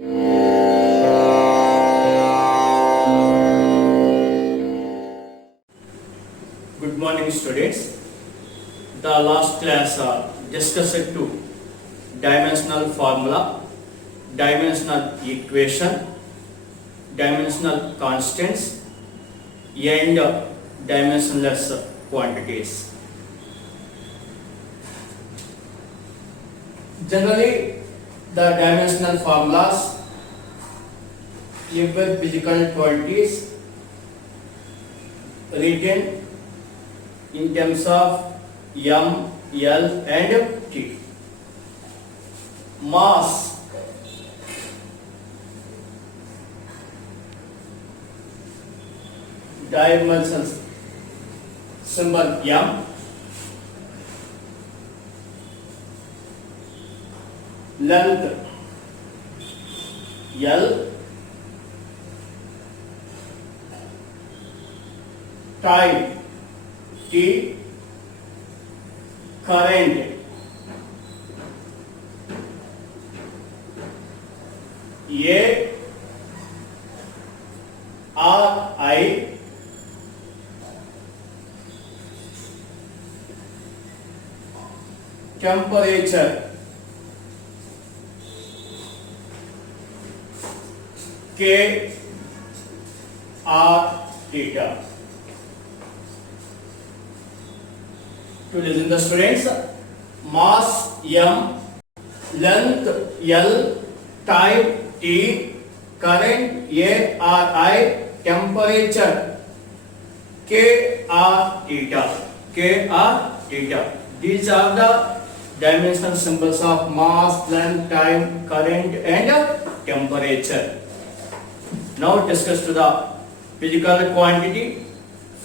Good morning, students. The last class discussed two dimensional formula, dimensional equation, dimensional constants, and dimensionless quantities. Generally, the dimensional formulas live with physical quantities written in terms of m, l and t. Mass dimensional symbol m, length l, time t, current A, R, I, temperature K, R, theta. To listen the students, mass m, length l, time t, current A, R, I, temperature K, R, theta. K, R, theta. These are the dimensional symbols of mass, length, time, current and temperature. Now discuss to the physical quantity,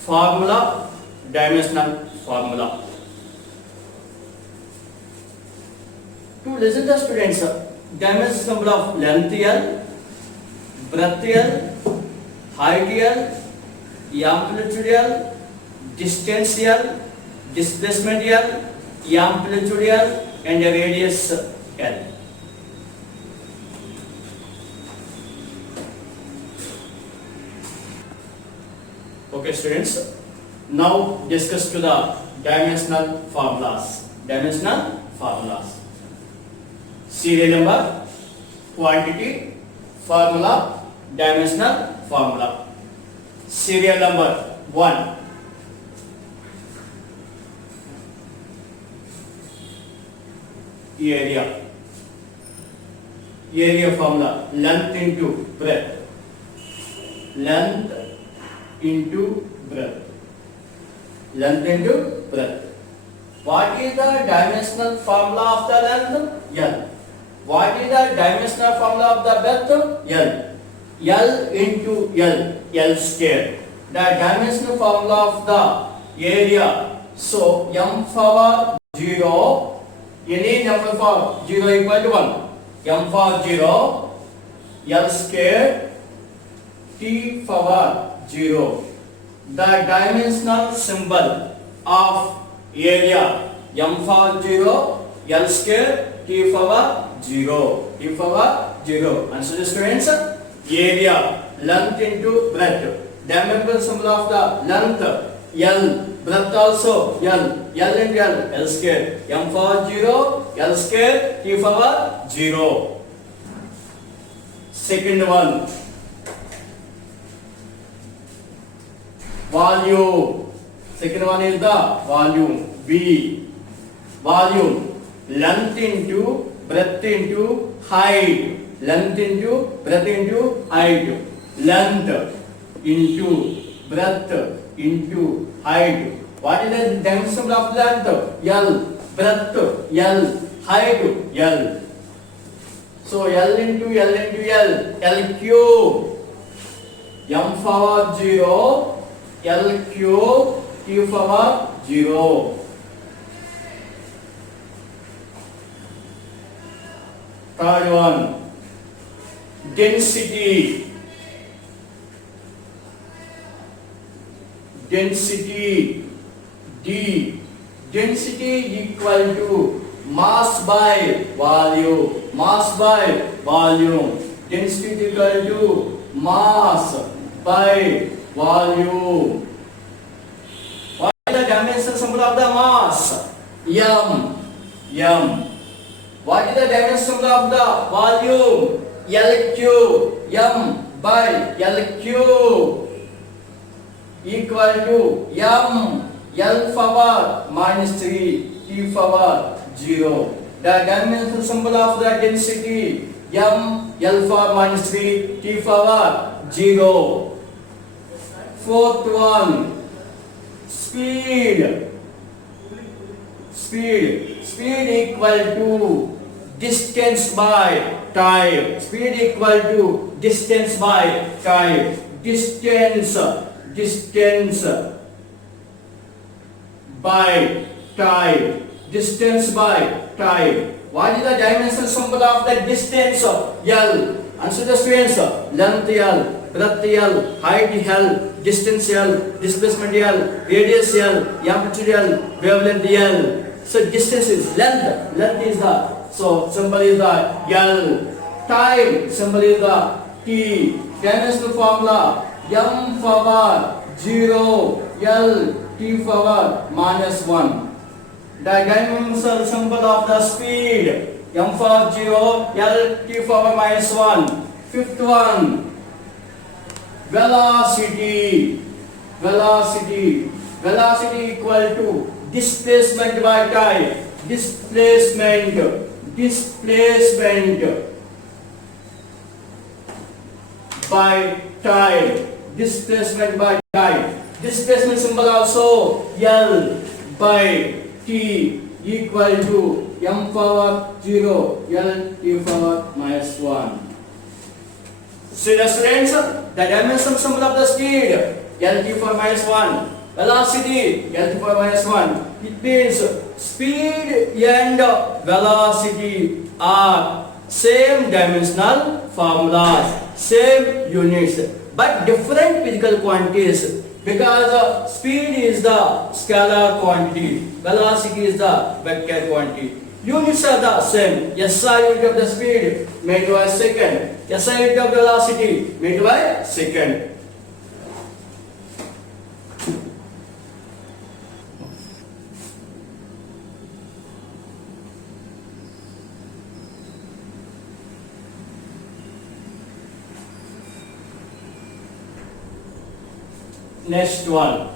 formula, dimensional formula. To listen the students, dimensional symbol of length L, breadth L, height L, amplitude L, distance L, displacement L, amplitude L and radius L. Okay students, now discuss to the dimensional formulas. Dimensional formulas. Serial number, quantity, formula, dimensional formula. Serial number 1. Area. Area formula, length into breadth. Length into breadth. Length into breadth. What is the dimensional formula of the length? L. What is the dimensional formula of the breadth? L. L into L. L square. The dimensional formula of the area. So m for 0. Any number for 0 equal to 1. M for 0. L square. T for 0. The dimensional symbol of area m for 0, L square, T for 0. T for 0. Answer the students. Area, length into breadth. Dimensional symbol of the length L, breadth also L. L into L, L square. M for 0, L square, T for 0. Second one. Volume. Second one is the volume. V. Volume. Length into breadth into height. Length into breadth into height. Length into breadth into height. What is the dimension of length? L. Breadth L. Height L. So L into L into L. L cube. M for 0. L cube, T for 0. Third one, density. Density D. Density equal to mass by volume. Mass by volume. Density is equal to mass by volume. What is the dimensional symbol of the mass? M. M. What is the dimensional symbol of the volume? LQ. M by LQ equal to M L power minus 3 T power 0. The dimensional symbol of the density M L power minus 3 T power 0. Fourth one, speed. Speed equal to distance by time. Speed equal to distance by time. Distance by time. Distance by time. What is the dimensional symbol of the distance? L. Answer the students. Length L, breadth L, height L, distance L, displacement L, radius L, amplitude L, wavelength L. So distance is length. Length is the, so symbol is the L. Time, symbol is the T. Dimensional formula M power 0 L T power minus 1. The dimensional symbol of the speed M power 0 L T power minus 1. Fifth one, velocity. Velocity equal to displacement by time. Displacement by time. Displacement by time. Displacement symbol also L by T equal to M power 0 L T power minus 1. See the students, the dimensional symbol of the speed L T power minus 1. Velocity L T power minus 1. It means speed and velocity are same dimensional formulas, same units, but different physical quantities, because speed is the scalar quantity, velocity is the vector quantity. Units are the same. SI unit of the speed made by second, SI unit of velocity made by second. Next one,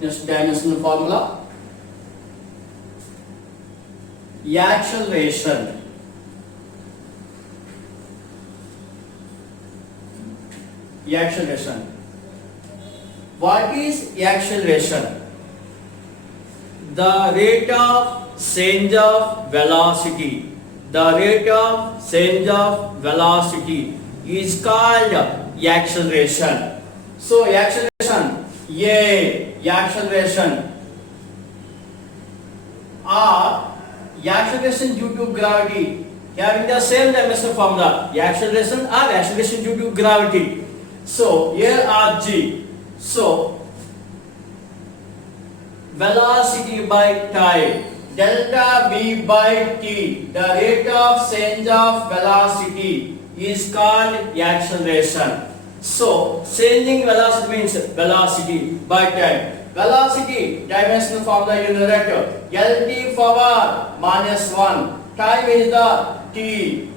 next dimensional formula, acceleration. Acceleration. What is acceleration? The rate of change of velocity. The rate of change of velocity is called acceleration. So acceleration, acceleration, or acceleration due to gravity, having the same dimensional formula, acceleration or acceleration due to gravity. So A or G. So velocity by time, delta V by T, the rate of change of velocity is called acceleration. So changing velocity means velocity by time. Velocity dimensional formula you know that LT power minus 1. Time is the T.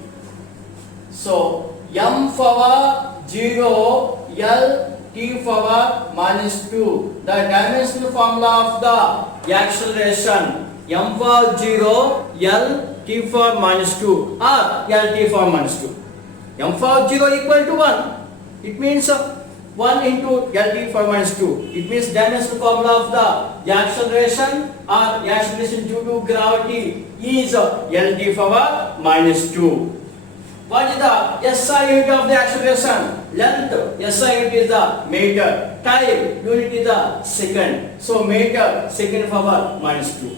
So M power 0 L T power minus 2. The dimensional formula of the acceleration M power 0 L T power minus 2 or L T power minus 2. M power 0 equal to 1. It means 1 into L T power minus 2. It means dimensional formula of the acceleration or acceleration due to gravity is L T power minus 2. What is the SI unit of the acceleration? Length, SI unit is the meter. Time, unit is the second. So meter, second power minus 2.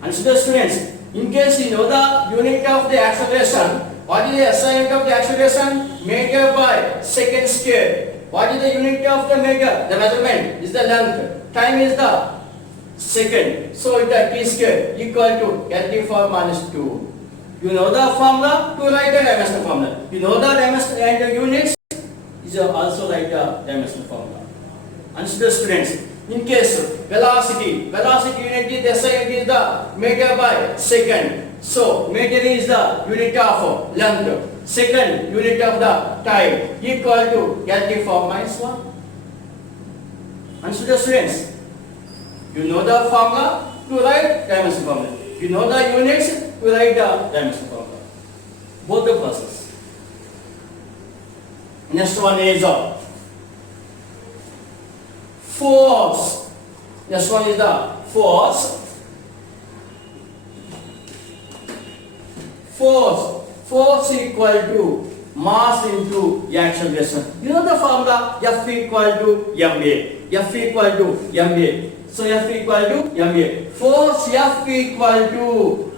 Understood students? In case you know the unit of the acceleration, What is the SI unit of the acceleration? Meter by second square. What is the unit of the meter? The measurement is the length. Time is the second. So the t square equal to LT4 minus 2. You know the formula to write the dimensional formula. You know the dimension and the units is also write the dimensional formula. Understood, students? In case velocity unit is SI unit is the meter by second. So meter is the unit of length. Second unit of the time equal to LT4 minus 1. Understood, students? You know the formula to write dimension formula. You know the units to write the dimension formula. Both the process. Next one is force. Next one is the force. Force equal to mass into acceleration. You know the formula F equal to ma. F equal to ma. So F equal to ma. Force F equal to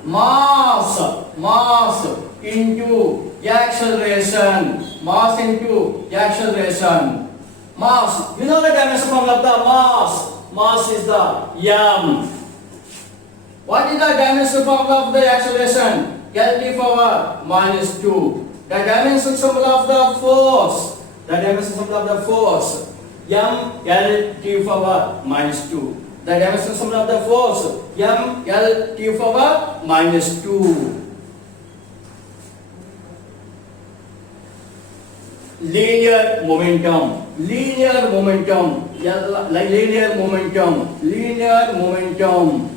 mass into acceleration. Mass into acceleration. Mass. You know the dimension formula of the mass. Mass is the m. What is the dimension formula of the acceleration? LT power minus 2. The dimension formula of the force. The dimension formula of the force. M LT power minus 2. The dimension formula of the force. M LT power minus 2. Linear momentum. Linear momentum. Linear momentum. Linear momentum.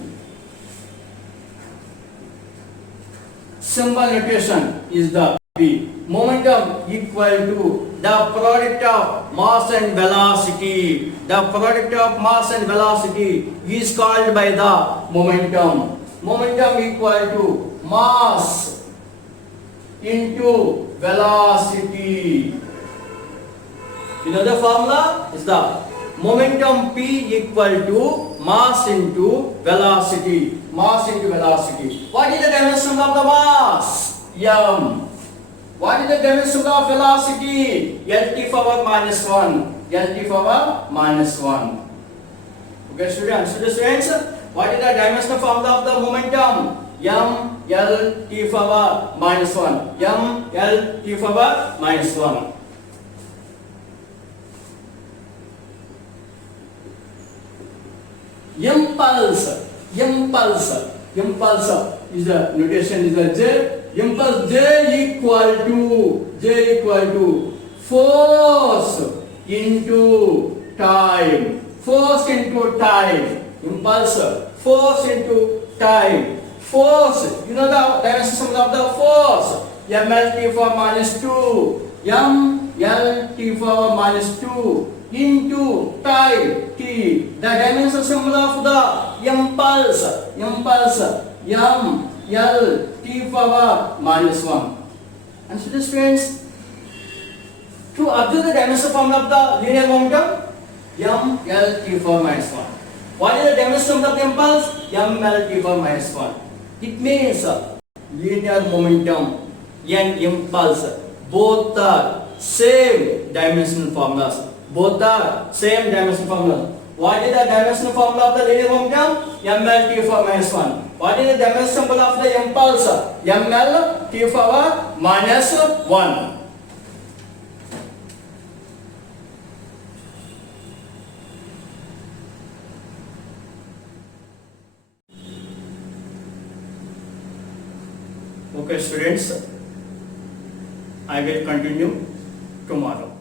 Symbol notation is the P. Momentum equal to the product of mass and velocity. The product of mass and velocity is called by the momentum. Momentum equal to mass into velocity. You know the formula is the momentum P equal to mass into velocity. Mass into velocity. What is the dimension of the mass? M. What is the dimension of velocity? LT power minus 1. LT power minus 1. Okay, students? What is the dimensional formula of the momentum? M L T power minus 1. M L T power minus 1. Impulse is the notation is the J. Impulse J equal to force into time. Force into time. Impulse. Force into time. Force. You know the dimension of the force. MLT for minus 2. MLT for minus 2. Into time t. The dimension symbol of the impulse m l t power minus 1. And so students, to observe the dimension formula of the linear momentum m l t power minus 1. What is the dimension of the impulse? M l t power minus 1. It means linear momentum and impulse both are same dimensional formulas. Both are same dimensional formula. What is the dimensional formula of the linear momentum? ML power minus 1. What is the dimensional symbol of the impulse? ML power minus 1. Okay, students, I will continue tomorrow.